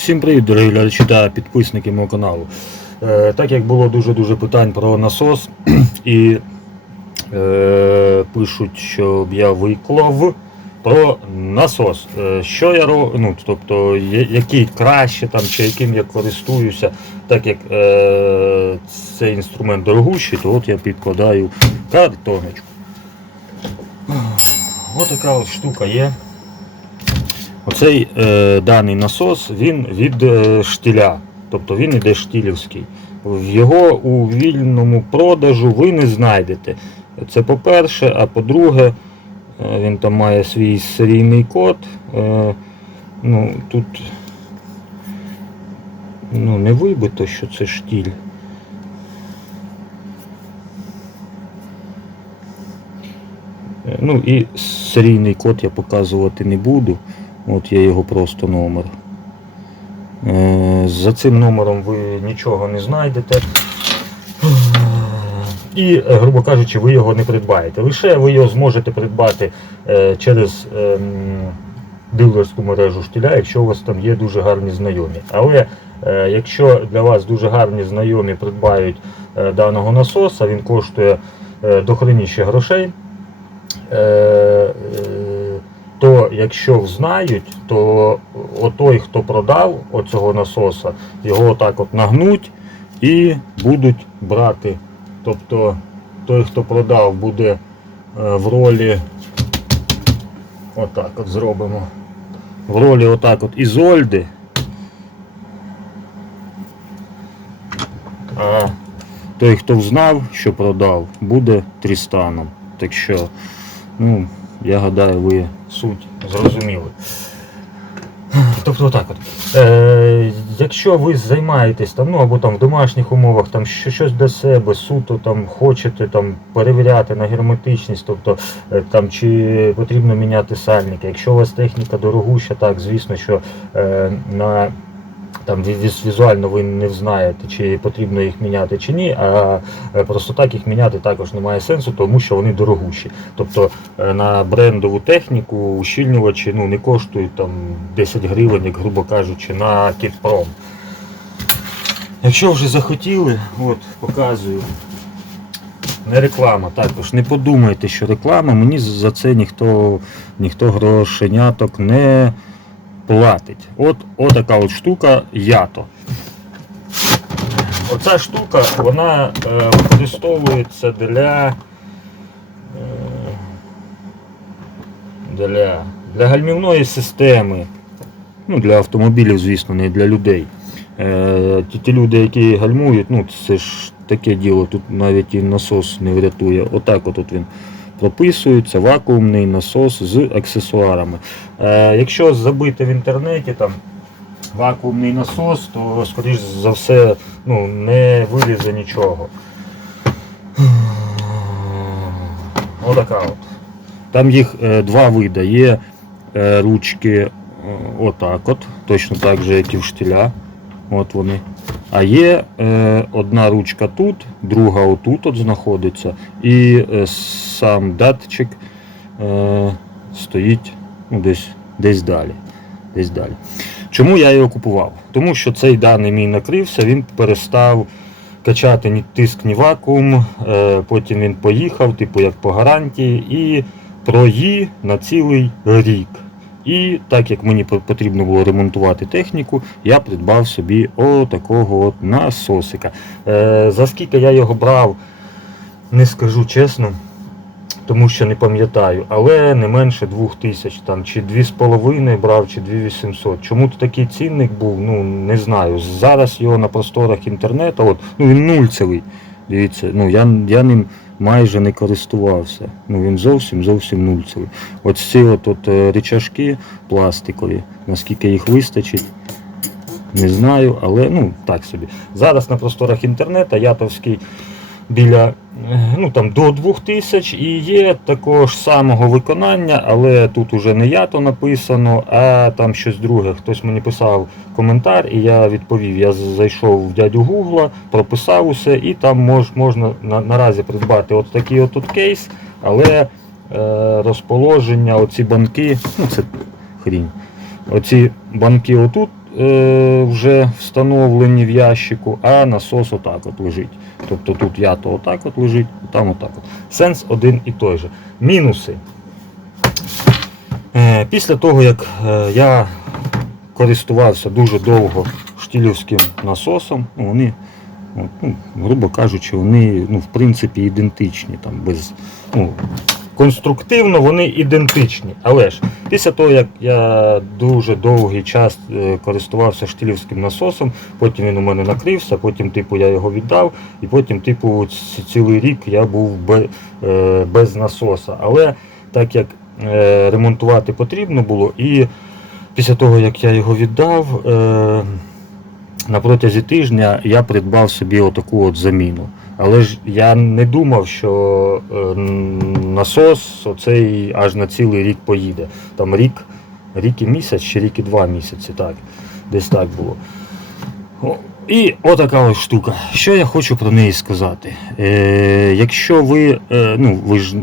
Всім привіт, дорогі глядачі та підписники мого каналу. Е, так як було дуже-дуже питань про насос і е, пишуть, щоб я виклав про насос. Е, що я ну, тобто, який краще там, чи яким я користуюся, так як е, цей інструмент дорогущий, то от я підкладаю картоночку. Ось така от штука є. Оцей е, даний насос він від е, штиля, тобто він іде штилівський. В Його у вільному продажу ви не знайдете. Це по-перше, а по-друге, е, він там має свій серійний код. Е, ну, тут ну, не вибито, що це штіль. Е, Ну і серійний код я показувати не буду. От є його просто номер. Е, За цим номером ви нічого не знайдете. І, е, грубо кажучи, ви його не придбаєте. Лише ви його зможете придбати е, через ем, дилерську мережу штиля, якщо у вас там є дуже гарні знайомі. Але якщо для вас дуже гарні знайомі придбають даного насоса, він коштує дохреніще грошей. То якщо знають, то отой, хто продав оцього насоса, його отак от нагнуть і будуть брати. Тобто той, хто продав, буде е, в ролі, отак от зробимо, в ролі отак от Ізольди. А той, хто взнав, що продав, буде Трістаном. Так що, ну, я гадаю, ви суть зрозуміли. Тобто отак от. Е, якщо ви займаєтесь там, ну або там в домашніх умовах, там щось для себе, суто там хочете там перевіряти на герметичність, тобто е, там чи потрібно міняти сальники. Якщо у вас техніка дорогуща, так звісно, що е, на там візуально ви не знаєте, чи потрібно їх міняти чи ні, а е, просто так їх міняти також немає сенсу, тому що вони дорогущі. Тобто е, на брендову техніку ущільнювачі ну, не коштують там 10 гривень, як грубо кажучи, на Кітпром. Якщо вже захотіли, от показую. Не реклама також. Не подумайте, що реклама, мені за це ніхто, ніхто грошеняток не платить. От отака от штука ято. Оця штука, вона е, використовується для, е, для, для гальмівної системи. Ну, для автомобілів, звісно, не для людей. Е, ті люди, які гальмують, ну це ж таке діло, тут навіть і насос не врятує. Отак от, от він прописується, вакуумний насос з аксесуарами. Е, якщо забити в інтернеті там вакуумний насос, то скоріш за все ну, не вилізе нічого. Отака от. Там їх е, два види. Є е, ручки отак от, точно так же, як і в штиля. От вони. А є е, одна ручка тут, друга отут от знаходиться, і е, сам датчик е, стоїть ну, десь, десь далі. Десь далі. Чому я його купував? Тому що цей даний мій накрився, він перестав качати ні тиск, ні вакуум. Е, потім він поїхав, типу як по гарантії, і прої на цілий рік. І так як мені потрібно було ремонтувати техніку, я придбав собі отакого от насосика. Е, за скільки я його брав, не скажу чесно, тому що не пам'ятаю, але не менше 2000, там, чи 2,5 брав, чи 2800. Чому такий цінник був, ну не знаю. Зараз його на просторах інтернету, от, ну він нульцевий. Дивіться, ну я, я ним майже не користувався. Ну він зовсім зовсім нульцевий. От ці от, от речашки пластикові, наскільки їх вистачить, не знаю, але ну так собі. Зараз на просторах інтернету ятовський біля е, ну, там, до 2000 і є такого ж самого виконання, але тут уже не ято написано, а там щось друге. Хтось мені писав коментар, і я відповів. Я зайшов в дядю Гугла, прописав усе, і там мож, можна на, наразі придбати от такий от тут кейс, але е, розположення, оці банки, ну це хрінь. Оці банки отут е, вже встановлені в ящику, а насос отак от лежить. Тобто тут ято отак от лежить, там отак от. Сенс один і той же. Мінуси. Е, Після того, як е, я користувався дуже довго штілівським насосом, ну, вони, ну, грубо кажучи, вони ну, в принципі ідентичні. Там, без, ну, конструктивно вони ідентичні. Але ж після того, як я дуже довгий час е, користувався штилівським насосом, потім він у мене накрився, потім типу, я його віддав, і потім типу, цілий рік я був е, без насоса. Але так як е, ремонтувати потрібно було, і після того, як я його віддав, на протязі тижня я придбав собі отаку от заміну. Але ж я не думав, що е, насос оцей аж на цілий рік поїде. Там рік, рік і місяць, чи рік і два місяці, так. Десь так було. І отака ось штука. Що я хочу про неї сказати? Е, якщо ви, е, ну ви ж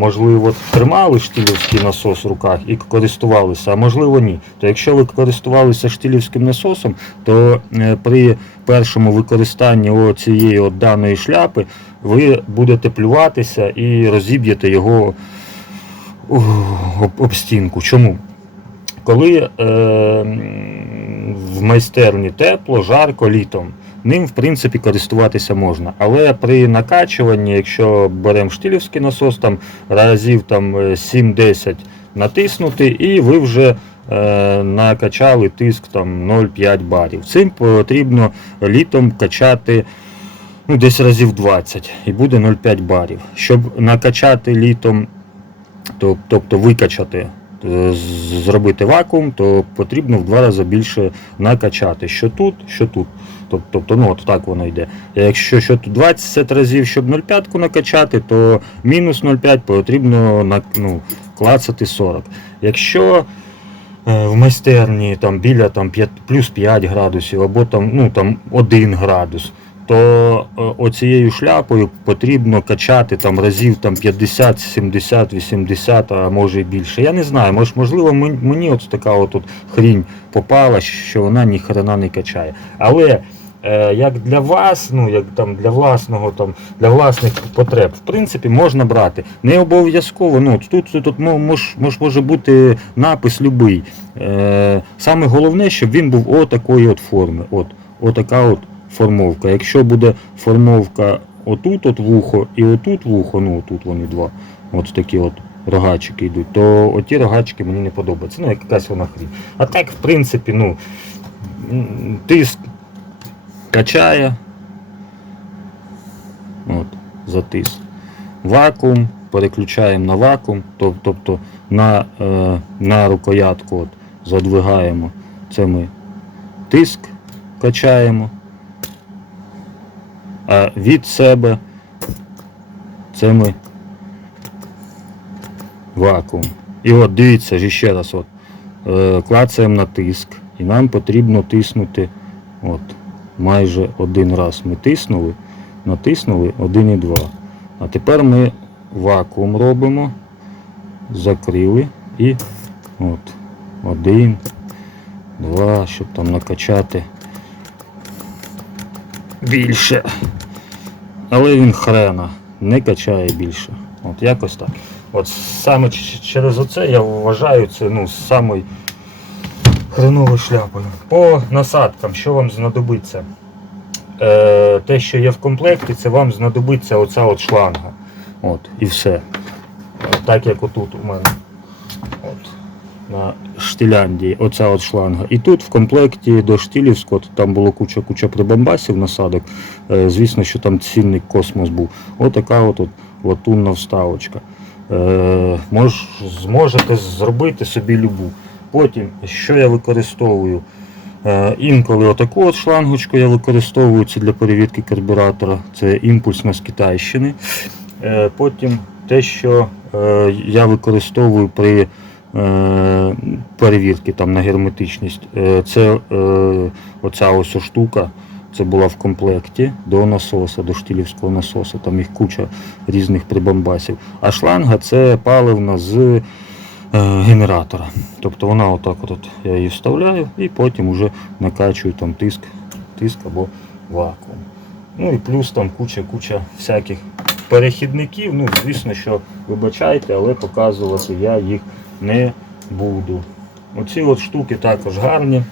можливо тримали штилівський насос в руках і користувалися, а можливо ні. То якщо ви користувалися штилівським насосом, то е, при першому використанні цієї даної шляпи ви будете плюватися і розіб'єте його об, об стінку. Чому? Коли е, в майстерні тепло, жарко літом, ним в принципі користуватися можна. Але при накачуванні, якщо беремо штилівський насос, там разів там, е, 7-10 натиснути, і ви вже е, накачали тиск там 0,5 барів. Цим потрібно літом качати ну, десь разів 20 і буде 0,5 барів. Щоб накачати літом, тобто викачати е, зробити вакуум, то потрібно в два рази більше накачати. Що тут, що тут. Тобто, ну от так воно йде. Якщо що тут 20 разів, щоб 0,5 накачати, то мінус 0,5 потрібно ну, клацати 40. Якщо е, в майстерні там біля там, 5, плюс 5 градусів або там, ну, там 1 градус, то е, оцією шляпою потрібно качати там разів там 50, 70, 80, а може і більше. Я не знаю, мож, можливо, мені от така от, хрінь попала, що вона ні хрена не качає. Але е, як для вас, ну як там для власного там для власних потреб, в принципі, можна брати. Не обов'язково. Ну тут, тут, тут мож, мож, може бути напис любий. Е, саме головне, щоб він був отакої от форми. От, отака от формовка. Якщо буде формовка отут от вухо і отут вухо, ну тут вони два, от такі от рогачики йдуть, то оті рогачики мені не подобаються. Ну, якась вона хрінь. А так, в принципі, ну, тиск качає. От, затис. Вакуум, переключаємо на вакуум, тобто на, е, на рукоятку от, задвигаємо. Це ми тиск качаємо. А від себе це ми вакуум. І от дивіться ж ще раз, от, е, клацаємо на тиск, і нам потрібно тиснути от, майже один раз ми тиснули, натиснули 1,2. А тепер ми вакуум робимо, закрили і от, один, два, щоб там накачати більше. Але він хрена, не качає більше. От якось так. От саме через оце я вважаю це ну, самою хреновою шляпою. По насадкам, що вам знадобиться? Е, те, що є в комплекті, це вам знадобиться оця от шланга. От, і все. Так як отут у мене. На штиляндії, оця от шланга. І тут в комплекті до штилівського, от там було куча-куча прибамбасів насадок. Е, звісно, що там цінний космос був. Отака от, от латунна вставочка. Е, мож, зможете зробити собі любу. Потім, що я використовую? Е, інколи отаку от шлангочку я використовую це для перевірки карбюратора. Це імпульсна з Китайщини. Потім те, що я використовую при перевірки там, на герметичність, е, це е, оця ось штука. Це була в комплекті до насоса, до штилівського насоса. Там їх куча різних прибамбасів. А шланга це паливна з е, генератора. Тобто вона отак от, от я її вставляю і потім вже накачую там тиск, тиск або вакуум. Ну і плюс там куча-куча всяких перехідників. Ну, звісно, що вибачайте, але показувати я їх не буду. Оці от штуки також гарні.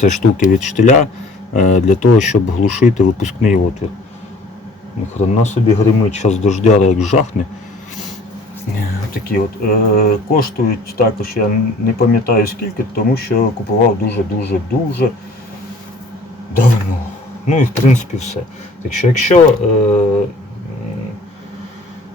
Це штуки від штиля е, для того, щоб глушити випускний отвір. Ніхрена собі гримить, зараз дождяра як жахне. Такі от е, коштують також, я не пам'ятаю скільки, тому що купував дуже-дуже дуже давно. Ну і в принципі все. Так що якщо е,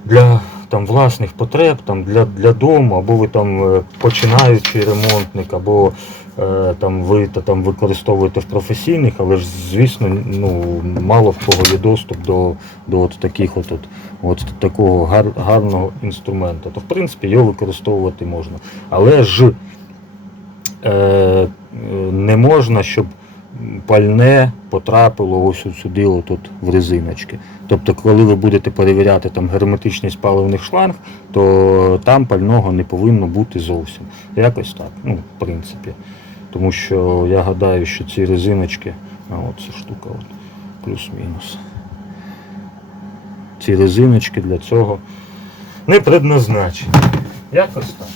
для там, власних потреб, там, для, для дому, або ви там е, починаючий ремонтник, або е, там, ви та, там, використовуєте в професійних, але ж звісно, ну, мало в кого є доступ до, до от таких от, от, от такого гар, гарного інструменту, то в принципі його використовувати можна. Але ж е, е, не можна, щоб пальне потрапило ось сюди, отут в резиночки. Тобто, коли ви будете перевіряти там герметичність паливних шланг, то там пального не повинно бути зовсім. Якось так, ну, в принципі. Тому що я гадаю, що ці резиночки, а от штука, от, плюс-мінус. Ці резиночки для цього не предназначені. Якось так.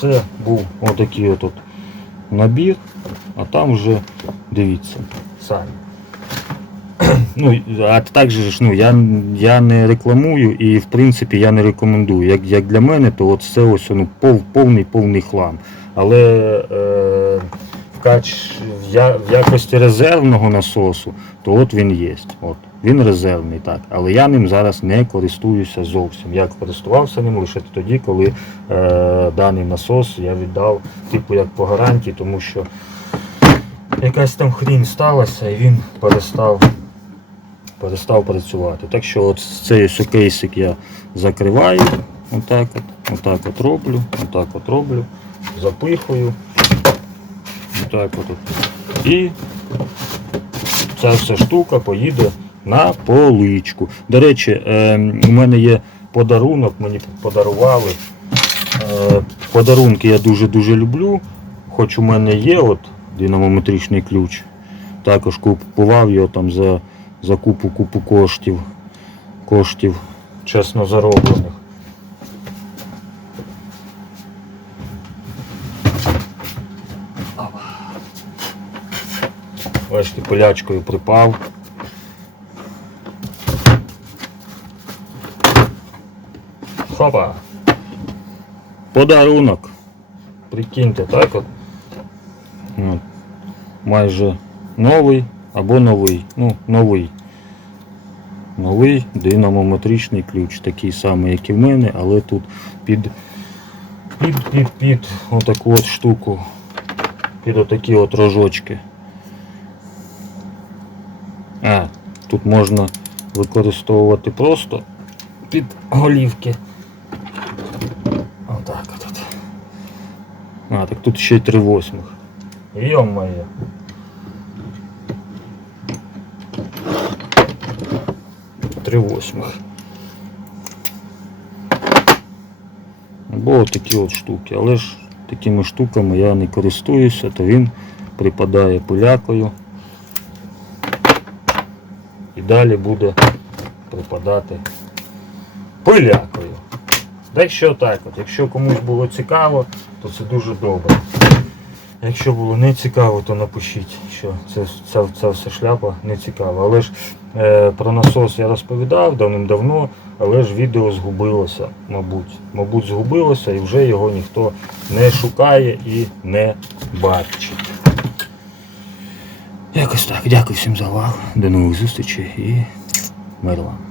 Це був отакий от, от набір, а там вже дивіться самі. Ну, а також ну, я, я не рекламую і в принципі я не рекомендую. Як, як для мене, то от це ось ну, пов, повний повний хлам. Але е, в, кач, в, я, в якості резервного насосу, то от він є. От. Він резервний, так. Але я ним зараз не користуюся зовсім. Я користувався ним лише тоді, коли е, даний насос я віддав, типу як по гарантії, тому що якась там хрінь сталася і він перестав, перестав працювати. Так що от цей ось кейсик я закриваю, отак от, отак от роблю, отак от роблю, запихую. Отак от. от. І ця вся штука поїде на поличку. До речі, е, у мене є подарунок, мені подарували. Е, подарунки я дуже-дуже люблю. Хоч у мене є от динамометричний ключ. Також купував його там за, за купу купу коштів. Коштів чесно зароблених. Бачите, пилячкою припав. Хопа. Подарунок. Прикиньте, так от. Майже новий або новий. Ну, новий. Новий динамометричний ключ, такий самий, як і в мене, але тут під під, під, під отаку от штуку, під отакі от рожочки. А, тут можна використовувати просто під голівки. Отак от. А, так тут ще й три восьмих. Йо-моє. Три восьмих. Або такі от штуки. Але ж такими штуками я не користуюся, то він припадає пилякою і далі буде припадати пилякою. Так що так, от, якщо комусь було цікаво, то це дуже добре. Якщо було не цікаво, то напишіть, що це, ця, ця вся шляпа не цікава. Але ж е, про насос я розповідав давним-давно, але ж відео згубилося, мабуть. Мабуть, згубилося і вже його ніхто не шукає і не бачить. Якось так. Дякую всім за увагу. До нових зустрічей і мир вам.